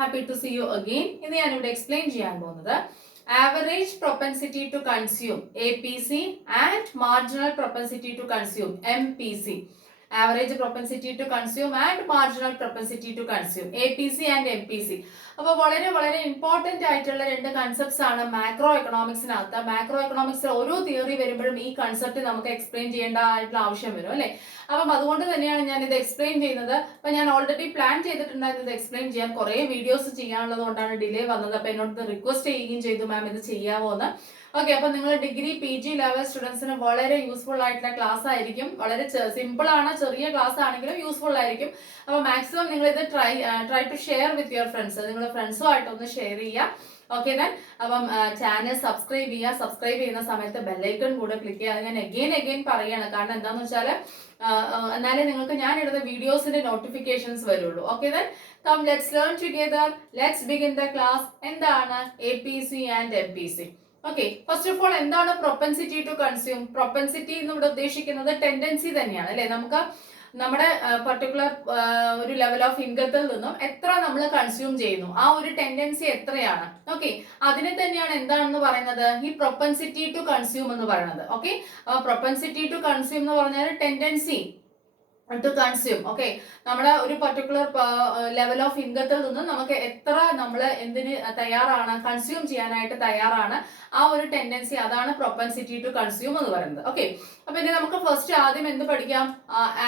Happy to see you again. ഇന്ന് ഞാനിവിടെ explain ചെയ്യാൻ പോകുന്നത് average propensity to consume APC and marginal propensity to consume MPC. Average propensity to consume and marginal propensity to consume APC and MPC. അപ്പോൾ വളരെ important ആയിട്ടുള്ള രണ്ട് concepts ആണ് macro എക്കണോമിക്സിനകത്ത്. Macro എക്കണോമിക്സിൽ ഓരോ തിയറി വരുമ്പോഴും ഈ കൺസെപ്റ്റ് നമുക്ക് എക്സ്പ്ലെയിൻ ചെയ്യേണ്ടതായിട്ടുള്ള ആവശ്യം വരും അല്ലേ. അപ്പം അതുകൊണ്ട് തന്നെയാണ് ഞാൻ ഇത് എക്സ്പ്ലെയിൻ ചെയ്യുന്നത്. അപ്പം ഞാൻ ഓൾറെഡി പ്ലാൻ ചെയ്തിട്ടുണ്ടായിരുന്നു ഇത് എക്സ്പ്ലെയിൻ ചെയ്യാൻ. കുറേ വീഡിയോസ് ചെയ്യാനുള്ളത് കൊണ്ടാണ് ഡിലേ വന്നത്. അപ്പം എന്നോട് റിക്വസ്റ്റ് ചെയ്യുകയും ചെയ്തു, മാം ഇത് ചെയ്യാമോ എന്ന്. ഓക്കെ, അപ്പൊ നിങ്ങൾ ഡിഗ്രി PG ലെവൽ സ്റ്റുഡൻസിന് വളരെ യൂസ്ഫുൾ ആയിട്ടുള്ള ക്ലാസ് ആയിരിക്കും. വളരെ സിമ്പിൾ ആണ്, ചെറിയ ക്ലാസ് ആണെങ്കിലും യൂസ്ഫുൾ ആയിരിക്കും. അപ്പൊ മാക്സിമം നിങ്ങൾ ഇത് try to share with your friends. നിങ്ങൾ ഫ്രണ്ട്സുമായിട്ട് ഒന്ന് ഷെയർ ചെയ്യുക. ഓക്കെ ദെൻ അപ്പം ചാനൽ സബ്സ്ക്രൈബ് ചെയ്യുക. സബ്സ്ക്രൈബ് ചെയ്യുന്ന സമയത്ത് ബെല്ലൈക്കൺ കൂടെ ക്ലിക്ക് ചെയ്യുക. ഞാൻ അഗെയിൻ പറയാണ്, കാരണം എന്താണെന്ന് വെച്ചാൽ എന്നാലേ നിങ്ങൾക്ക് ഞാൻ ഇടുന്ന വീഡിയോസിന്റെ നോട്ടിഫിക്കേഷൻസ് വരുള്ളൂ. Okay then come let's learn together. Let's begin the class. എന്താണ് APC and MPC? Okay, first of all എന്താണ് പ്രൊപ്പൻസിറ്റി ടു കൺസ്യൂം? പ്രൊപ്പൻസിറ്റി എന്നിവിടെ ഉദ്ദേശിക്കുന്നത് ടെൻഡൻസി തന്നെയാണ് അല്ലെ. നമുക്ക് നമ്മുടെ പർട്ടിക്കുലർ ഒരു ലെവൽ ഓഫ് ഇൻകത്തിൽ നിന്നും എത്ര നമ്മൾ കൺസ്യൂം ചെയ്യുന്നു, ആ ഒരു ടെൻഡൻസി എത്രയാണ്. ഓക്കെ, അതിനെ തന്നെയാണ് എന്താണെന്ന് പറയുന്നത് ഈ പ്രൊപ്പൻസിറ്റി ടു കൺസ്യൂം എന്ന് പറയുന്നത്. ഓക്കെ, പ്രൊപ്പൻസിറ്റി ടു കൺസ്യൂം എന്ന് പറഞ്ഞാൽ ടെൻഡൻസി ടു കൺസ്യൂം. ഓക്കെ, നമ്മുടെ ഒരു പർട്ടിക്കുലർ ലെവൽ ഓഫ് ഇൻകത്തിൽ നിന്ന് നമുക്ക് എത്ര നമ്മൾ എന്തിന് തയ്യാറാണ്, കൺസ്യൂം ചെയ്യാനായിട്ട് തയ്യാറാണ്, ആ ഒരു ടെൻഡൻസി, അതാണ് പ്രൊപ്പൻസിറ്റി ടു കൺസ്യൂം എന്ന് പറയുന്നത്. ഓക്കെ, അപ്പൊ ഇനി നമുക്ക് ഫസ്റ്റ് ആദ്യം എന്ത് പഠിക്കാം?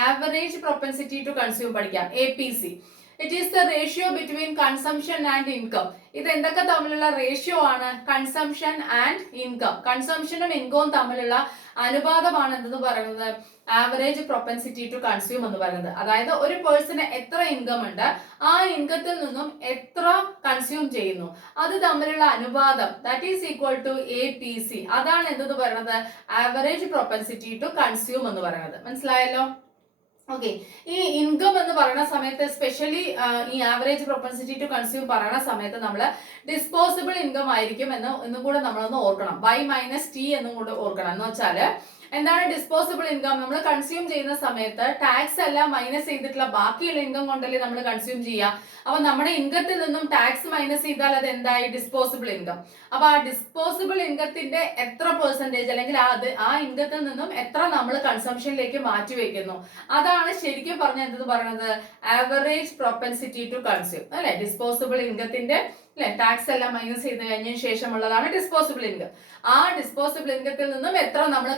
ആവറേജ് പ്രൊപ്പൻസിറ്റി ടു കൺസ്യൂം പഠിക്കാം, APC. It is the ratio between consumption and income. ഇത് എന്തൊക്കെ തമ്മിലുള്ള റേഷ്യോ ആണ്? Consumption and income. കൺസംഷനും ഇൻകവും തമ്മിലുള്ള അനുപാതമാണ് എന്തെന്ന് പറയുന്നത് ആവറേജ് പ്രൊപ്പൻസിറ്റി ടു കൺസ്യൂം എന്ന് പറയുന്നത്. അതായത് ഒരു പേഴ്സണ് എത്ര ഇൻകം ഉണ്ട്, ആ ഇൻകത്തിൽ നിന്നും എത്ര കൺസ്യൂം ചെയ്യുന്നു, അത് തമ്മിലുള്ള അനുപാതം, that is equal to APC. അതാണ് എന്തെന്ന് പറയുന്നത് ആവറേജ് പ്രൊപ്പൻസിറ്റി ടു കൺസ്യൂം എന്ന് പറയുന്നത്. മനസ്സിലായല്ലോ? ഓക്കെ, ഈ ഇൻകം എന്ന് പറയുന്ന സമയത്ത് സ്പെഷ്യലി ഈ ആവറേജ് പ്രൊപ്പൻസിറ്റി ടു കൺസ്യൂം പറയുന്ന സമയത്ത് നമ്മൾ ഡിസ്പോസിബിൾ ഇൻകം ആയിരിക്കും എന്നും കൂടെ നമ്മളൊന്ന് ഓർക്കണം. Y-T എന്നും കൂടെ ഓർക്കണം. എന്ന് വെച്ചാല് എന്താണ് ഡിസ്പോസിബിൾ ഇൻകം? നമ്മൾ കൺസ്യൂം ചെയ്യുന്ന സമയത്ത് ടാക്സ് എല്ലാം മൈനസ് ചെയ്തിട്ടുള്ള ബാക്കിയുള്ള ഇൻകം കൊണ്ടല്ലേ നമ്മൾ കൺസ്യൂം ചെയ്യുക. അപ്പൊ നമ്മുടെ ഇൻകത്തിൽ നിന്നും ടാക്സ് മൈനസ് ചെയ്താൽ അത് എന്തായി? Disposable income. അപ്പൊ ആ ഡിസ്പോസിബിൾ ഇൻകത്തിന്റെ എത്ര പെർസെന്റേജ്, അല്ലെങ്കിൽ ആ ഇൻകത്തിൽ നിന്നും എത്ര നമ്മൾ കൺസംഷനിലേക്ക് മാറ്റി വെക്കുന്നു, അതാണ് ശരിക്കും പറഞ്ഞ എന്തെന്ന് പറയുന്നത് ആവറേജ് പ്രൊപ്പൻസിറ്റി ടു കൺസ്യൂം അല്ലെ. ഡിസ്പോസിബിൾ ഇൻകത്തിന്റെ അല്ലെ ടാക്സ് എല്ലാം മൈനസ് ചെയ്ത് കഴിഞ്ഞതിന് ശേഷമുള്ളതാണ് ഡിസ്പോസിബിൾ ഇൻകം. ആ ഡിസ്പോസിബിൾ ഇൻകത്തിൽ നിന്നും എത്ര നമ്മൾ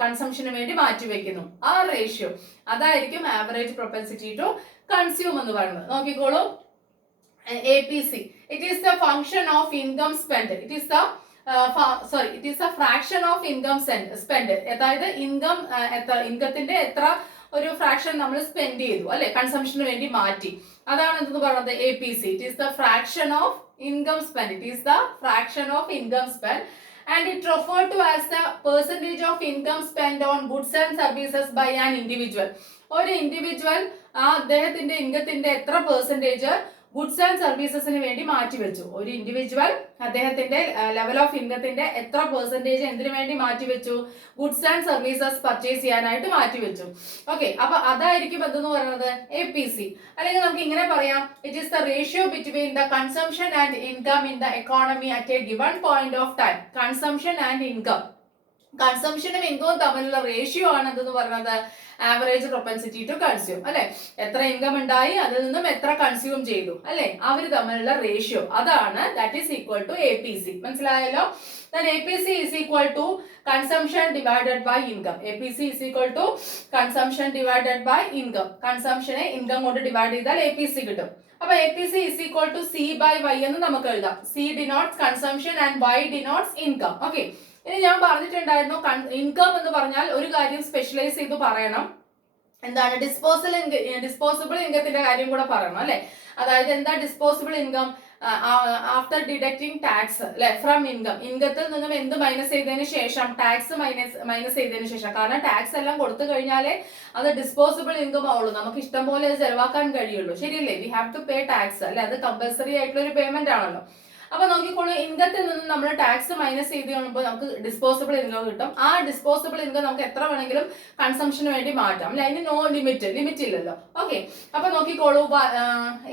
കൺസംഷന് വേണ്ടി മാറ്റി വെക്കുന്നു, ആ റേഷ്യോ, അതായിരിക്കും ആവറേജ് പ്രൊപ്പൻസിറ്റി ടു കൺസ്യൂം എന്ന് പറയുന്നത്. നോക്കിക്കോളൂ, APC, it is the function of income spent. It is the fraction of income spent. അതായത് ഇൻകത്തിന്റെ എത്ര ഒരു ഫ്രാക്ഷൻ നമ്മൾ സ്പെൻഡ് ചെയ്തു അല്ലെ, കൺസംഷന് വേണ്ടി മാറ്റി, അതാണ് എന്തെന്ന് പറയുന്നത് APC. It is the fraction of income spent. It is the fraction of income spent. And it referred to as the percentage of income spent on goods and services by an individual. ഒരു individual അദ്ദേഹത്തിന്റെ ഇൻകത്തിന്റെ എത്ര percentage goods and സർവീസസിന് വേണ്ടി മാറ്റിവെച്ചു. ഒരു individual അദ്ദേഹത്തിന്റെ level of ഇൻകത്തിന്റെ എത്ര percentage എന്തിനു വേണ്ടി മാറ്റിവെച്ചു? ഗുഡ്സ് ആൻഡ് സർവീസസ് പർച്ചേസ് ചെയ്യാനായിട്ട് മാറ്റിവെച്ചു. ഓക്കെ, അപ്പൊ അതായിരിക്കും എന്തെന്ന് പറയുന്നത് APC. അല്ലെങ്കിൽ നമുക്ക് ഇങ്ങനെ പറയാം, it is the ratio between the consumption and income in the economy at a given point of time. Consumption and income, കൺസംഷനും ഇൻകവും തമ്മിലുള്ള റേഷ്യോ ആണ് എന്തെന്ന് പറയുന്നത് ആവറേജ് പ്രൊപ്പൻസിറ്റി ടു കൺസ്യൂം അല്ലെ. എത്ര ഇൻകം ഉണ്ടായി, അതിൽ നിന്നും എത്ര കൺസ്യൂം ചെയ്തു അല്ലെ, അവര് തമ്മിലുള്ള റേഷ്യോ, അതാണ് that is equal to APC. മനസ്സിലായല്ലോ? APC is equal to consumption divided by income. APC is equal to consumption divided by income. കൺസംഷനെ ഇൻകം കൊണ്ട് ഡിവൈഡ് ചെയ്താൽ APC കിട്ടും. അപ്പൊ APC is equal to C/Y എന്ന് നമുക്ക് എഴുതാം. C denotes consumption and Y denotes income. Okay, ഇനി ഞാൻ പറഞ്ഞിട്ടുണ്ടായിരുന്നു ഇൻകം എന്ന് പറഞ്ഞാൽ ഒരു കാര്യം സ്പെഷ്യലൈസ് ചെയ്ത് പറയണം. എന്താണ്? ഡിസ്പോസിബിൾ ഇൻകത്തിന്റെ കാര്യം കൂടെ പറയണം അല്ലെ. അതായത് എന്താ disposable income? After deducting tax അല്ലെ ഫ്രം ഇൻകം. ഇൻകത്തിൽ നിന്നും എന്ത് മൈനസ് ചെയ്തതിന് ശേഷം? ടാക്സ് മൈനസ് ചെയ്തതിന് ശേഷം. കാരണം ടാക്സ് എല്ലാം കൊടുത്തു കഴിഞ്ഞാലേ അത് ഡിസ്പോസിബിൾ ഇൻകം ആവുള്ളൂ, നമുക്ക് ഇഷ്ടം പോലെ അത് ചെലവാക്കാൻ കഴിയുള്ളൂ. ശരിയല്ലേ? We have to pay tax അല്ലെ, അത് കമ്പൽസറി ആയിട്ടുള്ള ഒരു പേയ്മെന്റ് ആണല്ലോ. അപ്പൊ നോക്കിക്കോളൂ, ഇൻകത്തിൽ നിന്ന് നമ്മൾ ടാക്സ് മൈനസ് ചെയ്ത് കഴിയുമ്പോൾ നമുക്ക് ഡിസ്പോസിബിൾ ഇൻകം കിട്ടും. ആ ഡിസ്പോസിബിൾ ഇൻകം നമുക്ക് എത്ര വേണമെങ്കിലും കൺസംഷന് വേണ്ടി മാറ്റാം അല്ലെ, അതിന് നോ ലിമിറ്റ് ഇല്ലല്ലോ. ഓക്കെ, അപ്പൊ നോക്കിക്കോളൂ,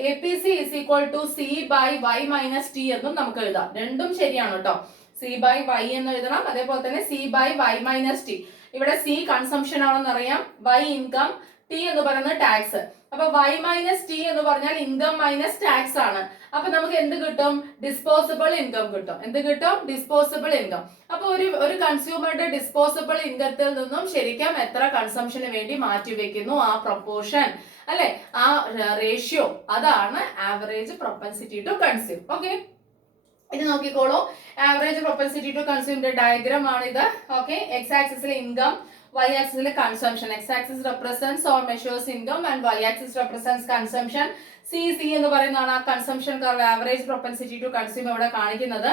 APC is equal to C by Y minus T എന്നും നമുക്ക് എഴുതാം. രണ്ടും ശരിയാണ് കേട്ടോ. C by Y എന്ന് എഴുതണം, അതേപോലെ തന്നെ C by Y minus T. ഇവിടെ C കൺസംഷൻ ആണെന്ന് അറിയാം, Y ഇൻകം, T എന്ന് പറയുന്നത് ടാക്സ്. അപ്പൊ Y മൈനസ് T എന്ന് പറഞ്ഞാൽ ഇൻകം മൈനസ് ടാക്സ് ആണ്. അപ്പൊ നമുക്ക് എന്ത് കിട്ടും? ഡിസ്പോസിബിൾ ഇൻകം കിട്ടും. എന്ത് കിട്ടും? Disposable income. അപ്പൊ ഒരു കൺസ്യൂമറുടെ ഡിസ്പോസിബിൾ ഇൻകത്തിൽ നിന്നും ശരിക്കും എത്ര കൺസംഷന് വേണ്ടി മാറ്റി വെക്കുന്നു, ആ പ്രൊപ്പോർഷൻ അല്ലെ, ആ റേഷ്യോ, അതാണ് average propensity to consume. Okay, ഇത് നോക്കിക്കോളൂ, ആവറേജ് പ്രൊപ്പൻസിറ്റി ടു കൺസ്യൂമിന്റെ ഡയഗ്രാം ആണ് ഇത്. ഓക്കെ, എക്സ് ആക്സിസിലെ income, y axis consumption. X axis represents or measures income and y axis represents consumption. C എന്ന് പറയുന്നതാണ് ആ consumption curve, average propensity to consume ഇവിടെ കാണിക്കുന്നത്.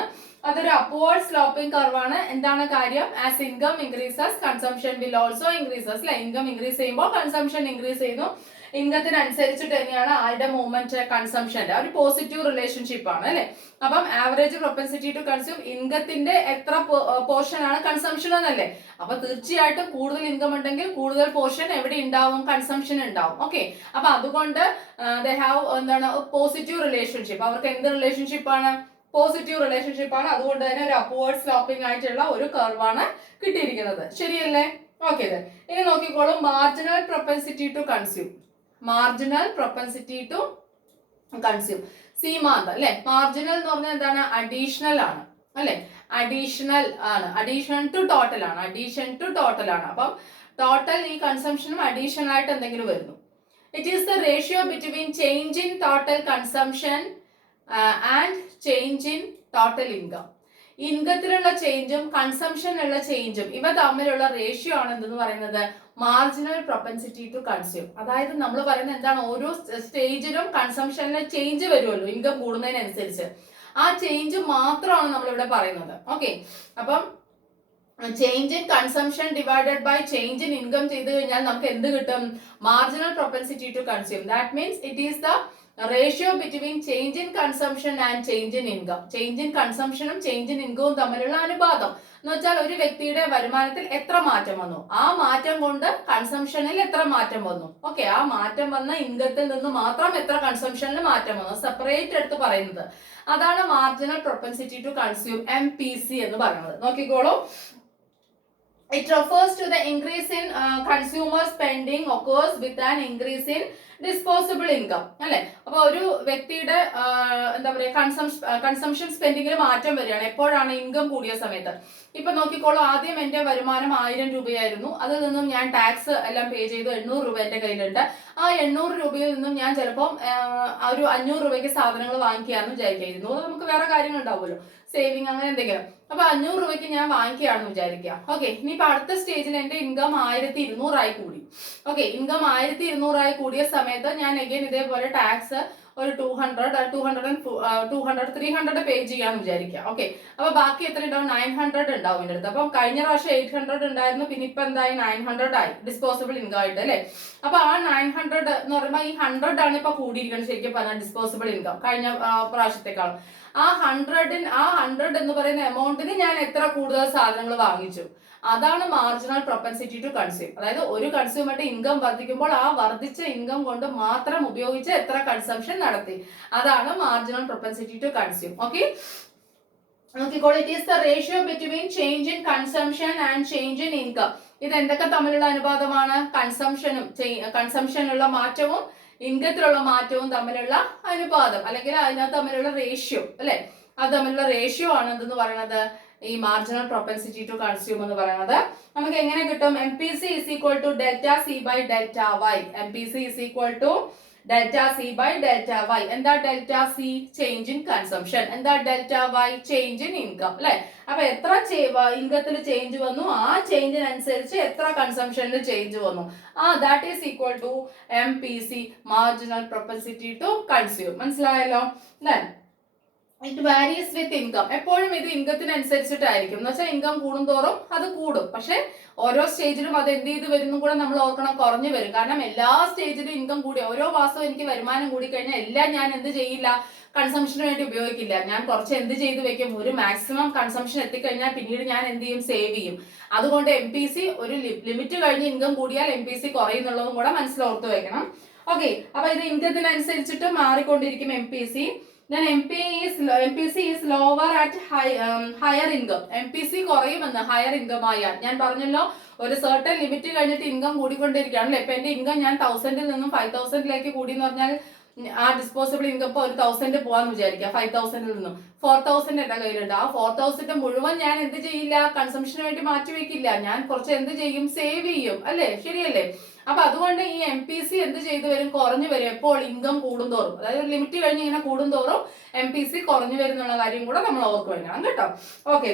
അതൊരു അപ്വേർഡ് സ്ലോപ്പിംഗ് കർവ് ആണ്. എന്താണ് കാര്യം? As income increases consumption will also increases അല്ലെ. ഇൻകം ഇൻക്രീസ് ചെയ്യുമ്പോൾ കൺസംഷൻ ഇൻക്രീസ് ചെയ്യുന്നു. ഇൻകത്തിനനുസരിച്ചിട്ട് തന്നെയാണ് ആരുടെ മൂവ്മെന്റ്, കൺസംഷന്റെ ഒരു പോസിറ്റീവ് റിലേഷൻഷിപ്പ് ആണ് അല്ലെ. അപ്പം ആവറേജ് പ്രൊപ്പൻസിറ്റി ടു കൺസ്യൂം ഇൻകത്തിന്റെ എത്ര പോർഷൻ ആണ് കൺസംഷൻ എന്നല്ലേ. അപ്പൊ തീർച്ചയായിട്ടും കൂടുതൽ ഇൻകം ഉണ്ടെങ്കിൽ കൂടുതൽ പോർഷൻ എവിടെ ഉണ്ടാവും? കൺസംഷൻ ഉണ്ടാവും. ഓക്കെ, അപ്പൊ അതുകൊണ്ട് ദേ ഹാവ് എന്താണ് പോസിറ്റീവ് റിലേഷൻഷിപ്പ്. അവർക്ക് എന്ത് റിലേഷൻഷിപ്പ് ആണ്? പോസിറ്റീവ് റിലേഷൻഷിപ്പ് ആണ്. അതുകൊണ്ട് തന്നെ ഒരു അപ്വേർഡ് സ്ലോപ്പിംഗ് ആയിട്ടുള്ള ഒരു കർവാണ് കിട്ടിയിരിക്കുന്നത്. ശരിയല്ലേ? ഓക്കെ, ഇനി നോക്കിക്കോളും, marginal propensity to consume. Marginal propensity to consume, സീമാന്ത അല്ലെ. മാർജിനൽ എന്ന് പറഞ്ഞാൽ എന്താണ്? അഡീഷണൽ ആണ് അല്ലെ. അഡീഷണൽ ആണ്, അഡീഷൻ ടു ടോട്ടൽ ആണ്, അഡീഷൻ ടു ടോട്ടൽ ആണ്. അപ്പം ടോട്ടൽ ഈ കൺസംഷനും അഡീഷണൽ ആയിട്ട് എന്തെങ്കിലും വരുന്നു. It is the ratio between change in total consumption and change in total income. ഇൻകത്തിലുള്ള ചേഞ്ചും കൺസംഷനിലുള്ള ചേഞ്ചും ഇവ തമ്മിലുള്ള റേഷ്യോ ആണ് എന്തെന്ന് പറയുന്നത്? Marginal propensity to consume. അതായത് നമ്മൾ പറയുന്നത് എന്താണ്? ഓരോ സ്റ്റേജിലും കൺസംഷനിലെ ചേഞ്ച് വരുമല്ലോ ഇൻകം കൂടുന്നതിനനുസരിച്ച്. ആ ചേഞ്ച് മാത്രമാണ് നമ്മളിവിടെ പറയുന്നത്. ഓക്കെ, അപ്പം change in consumption divided by change in income ചെയ്ത് കഴിഞ്ഞാൽ നമുക്ക് എന്ത് കിട്ടും? Marginal propensity to consume. That means it is the ratio between change in consumption and change in income. Change in കൺസംഷനും ചേഞ്ച് ഇൻ ഇൻകവും തമ്മിലുള്ള അനുപാതം എന്ന് വെച്ചാൽ ഒരു വ്യക്തിയുടെ വരുമാനത്തിൽ എത്ര മാറ്റം വന്നു, ആ മാറ്റം കൊണ്ട് കൺസംഷനിൽ എത്ര മാറ്റം വന്നു. ഓക്കെ, ആ മാറ്റം വന്ന ഇൻകത്തിൽ നിന്ന് മാത്രം എത്ര കൺസംഷനിൽ മാറ്റം വന്നു, സെപ്പറേറ്റ് എടുത്ത് പറയുന്നത്. അതാണ് marginal propensity to consume, MPC എന്ന് പറയുന്നത്. നോക്കിക്കോളൂ, it refers to the increase in consumer spending occurs with an increase in disposable income അല്ലെ. അപ്പൊ ഒരു വ്യക്തിയുടെ എന്താ പറയുക, കൺസംഷൻ സ്പെൻഡിങ്ങിൽ മാറ്റം വരികയാണ്. എപ്പോഴാണ്? ഇൻകം കൂടിയ സമയത്ത്. ഇപ്പൊ നോക്കിക്കോളൂ, ആദ്യം എന്റെ വരുമാനം 1000 രൂപയായിരുന്നു. അതിൽ നിന്നും ഞാൻ ടാക്സ് എല്ലാം പേ ചെയ്തു 800 രൂപ എന്റെ കയ്യിലുണ്ട്. ആ 800 രൂപയിൽ നിന്നും ഞാൻ ചിലപ്പം ഒരു 500 രൂപയ്ക്ക് സാധനങ്ങൾ വാങ്ങിക്കുകയാണെന്ന് വിചാരിക്കായിരുന്നു. നമുക്ക് വേറെ കാര്യങ്ങൾ ഉണ്ടാവുമല്ലോ, സേവിങ് അങ്ങനെ എന്തെങ്കിലും. അപ്പൊ 500 രൂപയ്ക്ക് ഞാൻ വാങ്ങിക്കുകയാണെന്ന് വിചാരിക്കുക. ഓക്കെ, ഇനിയിപ്പോ അടുത്ത സ്റ്റേജിൽ എന്റെ ഇൻകം 1200 കൂടി. ഓക്കെ, ഇൻകം 1200 കൂടിയ സമയത്ത് ഞാൻ അഗൈൻ ഇതേപോലെ ടാക്സ് ഒരു 300 പേ ചെയ്യാന്ന് വിചാരിക്കുക. ഓക്കെ, അപ്പൊ ബാക്കി എത്ര ഉണ്ടാവും? 900 ഉണ്ടാവും എൻ്റെ അടുത്ത്. അപ്പം കഴിഞ്ഞ പ്രാവശ്യം 800 ഉണ്ടായിരുന്നു, പിന്നെ ഇപ്പൊ എന്തായി? 900 ആയി ഡിസ്പോസിബിൾ ഇൻകം ആയിട്ട് അല്ലെ. അപ്പൊ ആ 900 എന്ന് പറയുമ്പോൾ ഈ 100 ആണ് ഇപ്പൊ കൂടിയിരിക്കുന്നത് ശരിക്കും പറഞ്ഞാൽ ഡിസ്പോസിബിൾ ഇൻകം കഴിഞ്ഞ പ്രാവശ്യത്തെക്കാളും. ആ 100 എന്ന് പറയുന്ന എമൗണ്ടിന് ഞാൻ എത്ര കൂടുതൽ സാധനങ്ങൾ വാങ്ങിച്ചു, അതാണ് മാർജിനൽ പ്രൊപ്പൻസിറ്റി ടു കൺസ്യൂം. അതായത് ഒരു കൺസ്യൂമറുടെ ഇൻകം വർദ്ധിക്കുമ്പോൾ ആ വർദ്ധിച്ച ഇൻകം കൊണ്ട് മാത്രം ഉപയോഗിച്ച് എത്ര കൺസംഷൻ നടത്തി, അതാണ് marginal propensity to consume. Okay, നോക്കിക്കോളൂ, it is the ratio between change in consumption and change in income. ഇത് എന്തൊക്കെ തമ്മിലുള്ള അനുപാതമാണ്? കൺസംഷനുള്ള മാറ്റവും ഇൻകത്തിലുള്ള മാറ്റവും തമ്മിലുള്ള അനുപാതം, അല്ലെങ്കിൽ അതിനകത്ത് തമ്മിലുള്ള റേഷ്യോ അല്ലെ. അത് തമ്മിലുള്ള റേഷ്യോ ആണ് എന്തെന്ന് പറയുന്നത്? ഈ മാർജിനൽ പ്രൊപ്പൻസിറ്റി ടു കൺസ്യൂം എന്ന് പറയുന്നത്. നമുക്ക് എങ്ങനെ കിട്ടും? MPC is equal to delta C by delta Y. MPC is equal to delta C by delta Y. എന്താ delta C? Change in consumption. എന്താ delta Y? Change in income അല്ലെ. അപ്പൊ എത്ര ഇൻകത്തിൽ ചേഞ്ച് വന്നു, ആ ചേഞ്ചിനനുസരിച്ച് എത്ര കൺസംഷനിൽ ചേഞ്ച് വന്നു, that is equal to MPC, marginal propensity to consume. മനസ്സിലായല്ലോ? It varies with income. എപ്പോഴും ഇത് ഇൻകത്തിനനുസരിച്ചിട്ടായിരിക്കും. എന്ന് വെച്ചാൽ ഇൻകം കൂടുന്തോറും അത് കൂടും. പക്ഷെ ഓരോ സ്റ്റേജിലും അത് എന്ത് ചെയ്ത് വരുന്നു കൂടെ നമ്മൾ ഓർക്കണം, കുറഞ്ഞു വരും. കാരണം എല്ലാ സ്റ്റേജിലും ഇൻകം കൂടി, ഓരോ മാസവും എനിക്ക് വരുമാനം കൂടി കഴിഞ്ഞാൽ എല്ലാം ഞാൻ എന്ത് ചെയ്യില്ല, കൺസംഷന് വേണ്ടി ഉപയോഗിക്കില്ല. ഞാൻ കുറച്ച് എന്ത് ചെയ്ത് വെക്കും, ഒരു മാക്സിമം കൺസംഷൻ എത്തിക്കഴിഞ്ഞാൽ പിന്നീട് ഞാൻ എന്ത് ചെയ്യും, സേവ് ചെയ്യും. അതുകൊണ്ട് MPC ഒരു ലിമിറ്റ് കഴിഞ്ഞ് ഇൻകം കൂടിയാൽ MPC കുറയുന്നുള്ളതും കൂടെ മനസ്സിലോർത്ത് വെക്കണം. ഓക്കെ, അപ്പൊ ഇത് ഇൻകത്തിനനുസരിച്ചിട്ട് മാറിക്കൊണ്ടിരിക്കും MPC. Then MPC is lower at higher income. MPC കുറയുമെന്ന് ഹയർ ഇൻകം ആയാൽ. ഞാൻ പറഞ്ഞല്ലോ ഒരു സർട്ടൻ ലിമിറ്റ് കഴിഞ്ഞിട്ട് ഇൻകം കൂടിക്കൊണ്ടിരിക്കുകയാണല്ലോ. ഇപ്പൊ എന്റെ ഇൻകം ഞാൻ 1000 നിന്നും 5000 കൂടി എന്ന് പറഞ്ഞാൽ ആ ഡിസ്പോസിബിൾ ഇൻകം ഇപ്പൊ ഒരു 1000 പോവാന്ന് വിചാരിക്കാം. 5000 നിന്നും 4000 എന്റെ കയ്യിലുണ്ട്. ആ 4000 മുഴുവൻ ഞാൻ എന്ത് ചെയ്യില്ല, കൺസംഷന് വേണ്ടി മാറ്റി വെക്കില്ല. ഞാൻ കുറച്ച് എന്ത് ചെയ്യും, സേവ് ചെയ്യും. അല്ലേ, ശരിയല്ലേ? അപ്പൊ അതുകൊണ്ട് ഈ MPC എന്ത് ചെയ്തു വരും, കുറഞ്ഞു വരും. എപ്പോൾ ഇൻകം കൂടുന്തോറും, അതായത് ലിമിറ്റ് കഴിഞ്ഞ് ഇങ്ങനെ കൂടുന്തോറും MPC കുറഞ്ഞു വരുന്നുള്ള കാര്യം കൂടെ നമ്മൾ ഓർക്ക് വേണം കേട്ടോ. ഓക്കെ,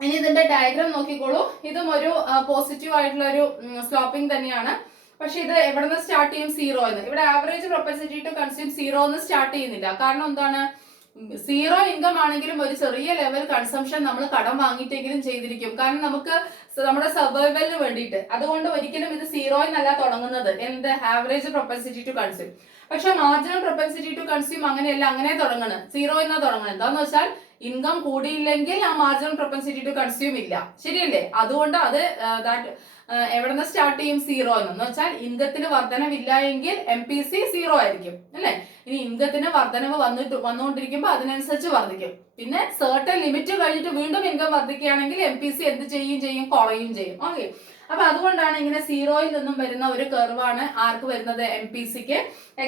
ഇനി ഇതിന്റെ ഡയഗ്രാം നോക്കിക്കോളൂ. ഇതും ഒരു പോസിറ്റീവ് ആയിട്ടുള്ള ഒരു സ്ലോപ്പിംഗ് തന്നെയാണ്. പക്ഷെ ഇത് എവിടെ നിന്ന് സ്റ്റാർട്ട് ചെയ്യും, 0 എന്ന്. ഇവിടെ ആവറേജ് പ്രൊപ്പൻസിറ്റി ടു കൺസ്യൂം 0 എന്ന് സ്റ്റാർട്ട് ചെയ്യുന്നില്ല. കാരണം എന്താണ്, 0 ഇൻകം ആണെങ്കിലും ഒരു ചെറിയ ലെവൽ കൺസംഷൻ നമ്മൾ കടം വാങ്ങിയിട്ടെങ്കിലും ചെയ്തിരിക്കും. കാരണം നമുക്ക് നമ്മുടെ സർവൈവലിന് വേണ്ടിയിട്ട്. അതുകൊണ്ട് ഒരിക്കലും ഇത് 0 എന്നല്ല തുടങ്ങുന്നത്, എന്ത് ആവറേജ് പ്രൊപ്പൻസിറ്റി ടു കൺസ്യൂം. പക്ഷെ മാർജിനൽ പ്രൊപ്പൻസിറ്റി ടു കൺസ്യൂം അങ്ങനെയല്ല, അങ്ങനെ തുടങ്ങണം, 0 എന്നാ തുടങ്ങണം. എന്താന്ന് വെച്ചാൽ ഇൻകം കൂടിയില്ലെങ്കിൽ ആ മാർജിനൽ പ്രൊപ്പൻസിറ്റി ടു കൺസ്യൂം ഇല്ല, ശരിയല്ലേ? അതുകൊണ്ട് അത് എവിടെ നിന്ന് സ്റ്റാർട്ട് ചെയ്യും, 0 എന്ന് വെച്ചാൽ ഇൻകത്തിന് വർധനവില്ല എങ്കിൽ MPC 0 ആയിരിക്കും, അല്ലെ? ഇനി ഇൻകത്തിന് വർധനവ് വന്നുകൊണ്ടിരിക്കുമ്പോൾ അതിനനുസരിച്ച് വർദ്ധിക്കും. പിന്നെ സർട്ടൻ ലിമിറ്റ് കഴിഞ്ഞിട്ട് വീണ്ടും ഇൻകം വർദ്ധിക്കുകയാണെങ്കിൽ MPC എന്ത് ചെയ്യും, കുറയും ചെയ്യും. ഓക്കെ, അപ്പൊ അതുകൊണ്ടാണ് ഇങ്ങനെ 0 നിന്നും വരുന്ന ഒരു കർവാണ് ആർക്ക് വരുന്നത്, MPCക്ക്.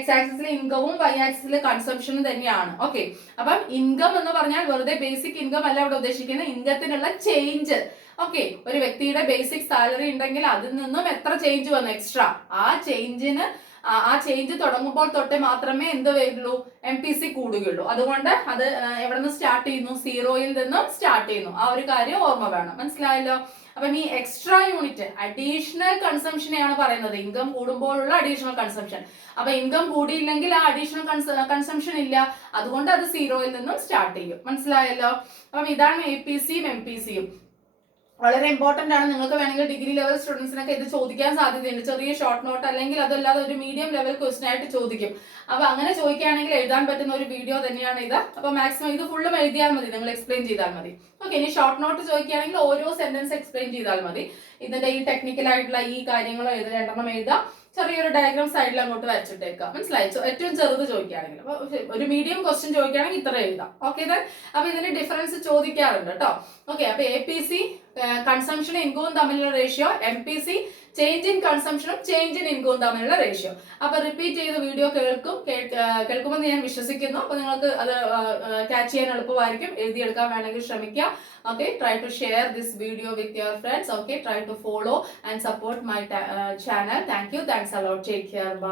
X ആക്സിസിൽ ഇൻകവും Y ആക്സിസിൽ കൺസംഷനും തന്നെയാണ്. ഓക്കെ, അപ്പം ഇൻകം എന്ന് പറഞ്ഞാൽ വെറുതെ ബേസിക് ഇൻകം അല്ല ഇവിടെ ഉദ്ദേശിക്കുന്നത്, ഇൻകത്തിനുള്ള ചേഞ്ച്. ഓക്കെ, ഒരു വ്യക്തിയുടെ ബേസിക് സാലറി ഉണ്ടെങ്കിൽ അതിൽ നിന്നും എത്ര ചേഞ്ച് വന്നു എക്സ്ട്രാ, ആ ചേഞ്ച് തുടങ്ങുമ്പോൾ തൊട്ടേ മാത്രമേ എന്ത് വരുള്ളൂ, MPC കൂടുകയുള്ളൂ. അതുകൊണ്ട് അത് എവിടെ നിന്ന് സ്റ്റാർട്ട് ചെയ്യുന്നു, 0 നിന്നും സ്റ്റാർട്ട് ചെയ്യുന്നു. ആ ഒരു കാര്യം ഓർമ്മ വേണം, മനസ്സിലായല്ലോ? അപ്പം ഈ എക്സ്ട്രാ യൂണിറ്റ് അഡീഷണൽ കൺസംഷനെയാണ് പറയുന്നത്, ഇൻകം കൂടുമ്പോഴുള്ള അഡീഷണൽ കൺസംഷൻ. അപ്പൊ ഇൻകം കൂടിയില്ലെങ്കിൽ ആ അഡീഷണൽ കൺസംഷൻ ഇല്ല, അതുകൊണ്ട് അത് 0 നിന്നും സ്റ്റാർട്ട് ചെയ്യും. മനസ്സിലായല്ലോ? അപ്പം ഇതാണ് APCയും MPCയും. വളരെ ഇമ്പോർട്ടന്റ് ആണ്. നിങ്ങൾക്ക് വേണമെങ്കിൽ ഡിഗ്രി ലെവൽ സ്റ്റുഡൻസിനൊക്കെ ഇത് ചോദിക്കാൻ സാധ്യതയുണ്ട്. ചെറിയ ഷോർട്ട് നോട്ട് അല്ലെങ്കിൽ അതല്ലാതെ ഒരു മീഡിയം ലെവൽ ക്വസ്റ്റൻ ആയിട്ട് ചോദിക്കും. അപ്പൊ അങ്ങനെ ചോദിക്കുകയാണെങ്കിൽ എഴുതാൻ പറ്റുന്ന ഒരു വീഡിയോ തന്നെയാണ് ഇത്. അപ്പൊ മാക്സിമം ഇത് ഫുള്ളും എഴുതിയാൽ മതി, നിങ്ങൾ എക്സ്പ്ലെയിൻ ചെയ്താൽ മതി. ഓക്കെ, ഇനി ഷോർട്ട് നോട്ട് ചോദിക്കുകയാണെങ്കിൽ ഓരോ സെന്റൻസ് എക്സ്പ്ലെയിൻ ചെയ്താൽ മതി. ഇതിന്റെ ഈ ടെക്നിക്കൽ ആയിട്ടുള്ള ഈ കാര്യങ്ങൾ രണ്ടെണ്ണം എഴുതാം, ചെറിയൊരു ഡയഗ്രാം സൈഡിൽ അങ്ങോട്ട് വരച്ചിട്ടേക്കാം. മനസ്സിലായി? ഏറ്റവും ചെറുത് ചോദിക്കുകയാണെങ്കിൽ, അപ്പൊ ഒരു മീഡിയം ക്വസ്റ്റ്യൻ ചോദിക്കുകയാണെങ്കിൽ ഇത്ര എഴുതാം. ഓക്കെ, അപ്പൊ ഇതിന്റെ ഡിഫറൻസ് ചോദിക്കാറുണ്ട് കേട്ടോ. ഓക്കെ, അപ്പൊ APC കൺസംഷനും ഇൻകവും തമ്മിലുള്ള റേഷ്യോ, MPC ചേഞ്ച് ഇൻ കൺസംഷനും ചേഞ്ച് ഇൻ ഇൻകവും തമ്മിലുള്ള റേഷ്യോ. അപ്പൊ റിപ്പീറ്റ് ചെയ്ത് വീഡിയോ കേൾക്കുമെന്ന് ഞാൻ വിശ്വസിക്കുന്നു. അപ്പൊ നിങ്ങൾക്ക് അത് ക്യാച്ച് ചെയ്യാൻ എളുപ്പമായിരിക്കും. എഴുതിയെടുക്കാൻ വേണമെങ്കിൽ ശ്രമിക്കുക. Okay, try to share this video with your friends. Okay, try to follow and support my channel. Thank you. Thanks a lot. Take care. Bye.